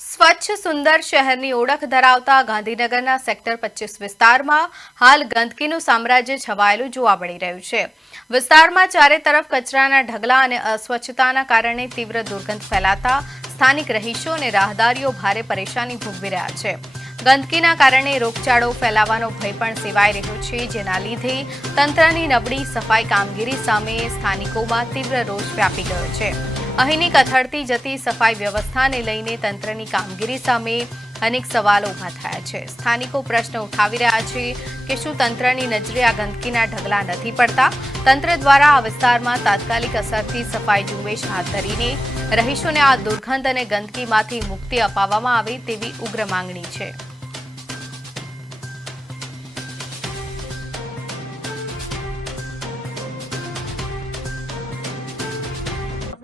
સ્વચ્છ સુંદર શહેરની ઓળખ ધરાવતા ગાંધીનગરના સેક્ટર 25 વિસ્તારમાં હાલ ગંદકીનું સામ્રાજ્ય છવાયેલું જોવા મળી રહ્યું છે। વિસ્તારમાં ચારે તરફ કચરાના ઢગલા અને અસ્વચ્છતાના કારણે તીવ્ર દુર્ગંધ ફેલાતા સ્થાનિક રહીશો અને રાહદારીઓ ભારે પરેશાની ભોગવી રહ્યા છે। ગંદકીના કારણે રોગચાળો ફેલાવાનો ભય પણ સેવાઈ રહ્યો છે, જેના લીધે તંત્રની નબળી સફાઈ કામગીરી સામે સ્થાનિકોમાં તીવ્ર રોષ વ્યાપી ગયો છે। અહીંની કથળતી જતી સફાઈ વ્યવસ્થાને લઈને તંત્રની કામગીરી સામે અનેક સવાલો ઊભા થયા છે। સ્થાનિકો પ્રશ્ન ઉઠાવી રહ્યા છે કે શું તંત્રની નજરે આ ગંદકીના ઢગલા નથી પડતા? તંત્ર દ્વારા આ વિસ્તારમાં તાત્કાલિક અસરથી સફાઈ ઝુંબેશ હાથ ધરીને રહીશોને આ દુર્ગંધ અને ગંદકીમાંથી મુક્તિ અપાવવામાં આવે તેવી ઉગ્ર માંગણી છે।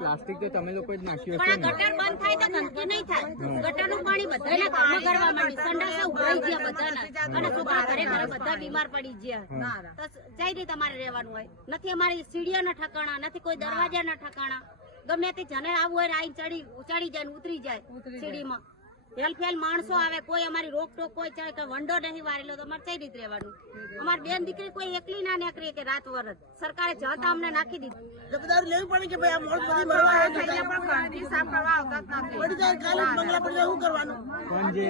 પ્લાસ્ટિક તો તમે લોકો જ નાખ્યું હશે ને? ગટર બંધ થાય તો ગંદકી નહીં થાય। ગટરનું પાણી બધાના ઘરમાં કરવા માંડી, સંડાસો ઉભરાઈ ગયા બધાના, અને છોકરા ઘરે ઘરે બધા બીમાર પડી ગયા। તો જઈ રીતે તમારે રહેવાનું હોય નથી, અમારી સીડીઓના ઠકાણા નથી, કોઈ દરવાજાના ઠકાણા, ગમે તે જને આવવું હોય આઈ ચડી જાય ને ઉતરી જાય સીડીમાં। હેલફેલ માણસો આવે, કોઈ અમારી રોકટોક કોઈ ચાલે કે વંડો નહીં વારેલો તો અમારે કઈ રીતે રહેવાનું? અમારી બેન દીકરી કોઈ એકલી ના નીકળી કે રાત વરસ સરકારે જતા અમને નાખી દીધી। જવાબદારી લેવી પડે કે ભાઈ આ મોડ બધી ભરવા આવે છે, ગંદકી સાફ કરવા આવતા જ નથી। પડી જાય કાલે મંગલા પડી જાય શું કરવાનું? પણ જે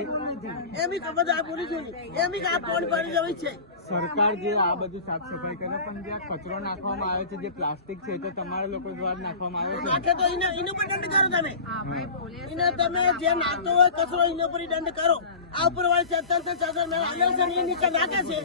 એમ ખબર આ બોલી જોઈએ એમ કે આ પાણી પડી જવી છે। સરકાર જે આ બધું સાફ સફાઈ કરે, પણ જે આ કચરો નાખવામાં આવે છે, જે પ્લાસ્ટિક છે, તો તમારા લોકો દ્વારા નાખવામાં આવે છે। નાખે તો એને પર દંડ કરો તમે, એને તમે જે નાખતો હોય કચરો એના પર દંડ કરો। આ ઉપર વાળી તંત્ર શાસન હાલે છે ને એ નીચે નાખે છે